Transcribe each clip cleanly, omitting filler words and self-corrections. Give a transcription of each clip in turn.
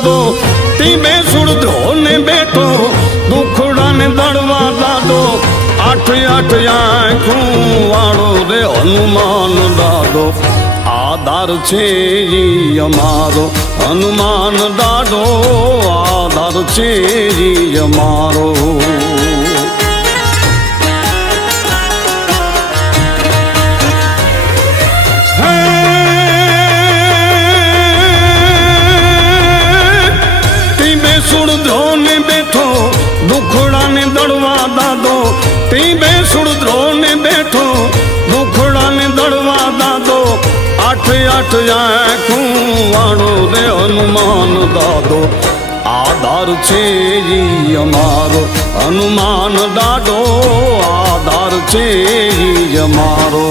દાદો તી બેસુડ ધોને બેઠો દુખડાને દળવા દાદો આઠ આઠ આંખું વાળો રે હનુમાન દાદો આધાર છે ઈ અમારો હનુમાન દાદો આધાર છે ઈ અમારો દુખડાને દળવા દાદો તી બેસુડ ધ્રોને બેઠો દુખડાને દળવા દાદો આઠ આઠ આંખું વાળો રે હનુમાન દાદો આધાર છે ઈ અમારો હનુમાન દાદો આધાર છે ઈ અમારો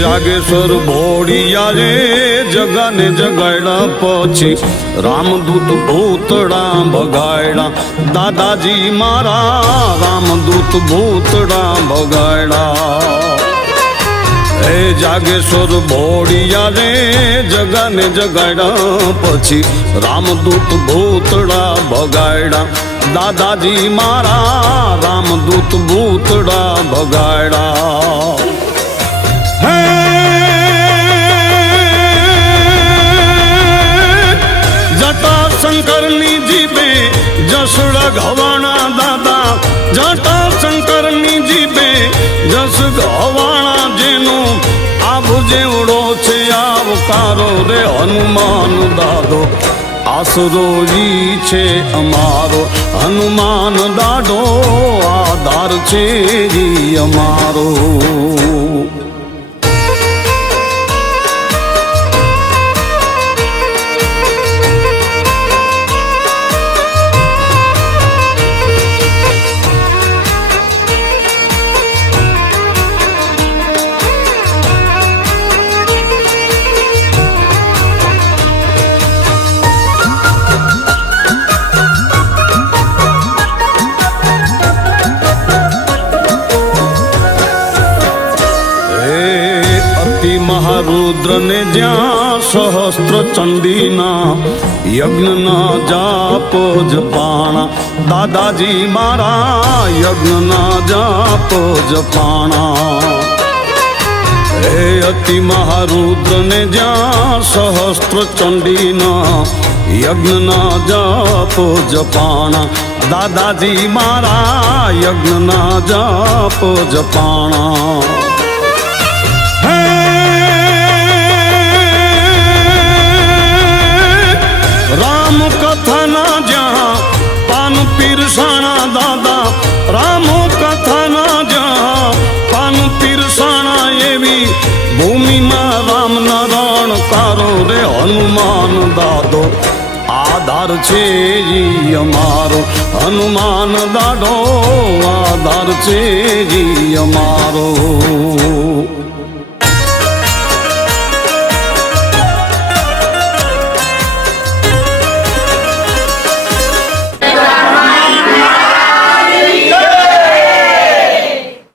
જાગેશ્વર ભોળિયા રે જગાને જગાડ્યા પછી રામદૂત ભૂતડા ભગાડ્યા દાદાજી મારા રામદૂત ભૂતડા ભગાડ્યા હે જાગેશ્વર ભોળિયા રે જગાને જગાડ્યા પછી રામદૂત ભૂતડા ભગાડ્યા દાદાજી મારા રામદૂત ભૂતડા ભગાડ્યા જટા શંકરની જીભે જસડા ઘવાણા દાદા જટા શંકરની જીભે જસ ઘવાણા જેનો આભ જેવડો છે આવકારો રે હનુમાન દાદો આસરો ઈ છે અમારો હનુમાન દાદો આધાર છે ઈ અમારો મહારુદ્ર ને જ્યાં સહસ્ત્ર ચંડીના યજ્ઞના જાપ જપાણા દાદાજી મારા યજ્ઞના જાપ જપાણા હે અતિ મહારુદ્ર ને જ્યાં સહસ્ત્ર ચંડીના યજ્ઞના જાપ જપાણા દાદાજી મારા યજ્ઞના જાપ જપાણા રામ કથાના જ્યાં પાન પીરસાણા દાદા રામ કથાના જ્યાં પાન પીરસાણા એવી ભૂમિમાં રામના રણકારો રે હનુમાન દાદો આધાર છે ઈ અમારો હનુમાન દાદો આધાર છે ઈ અમારો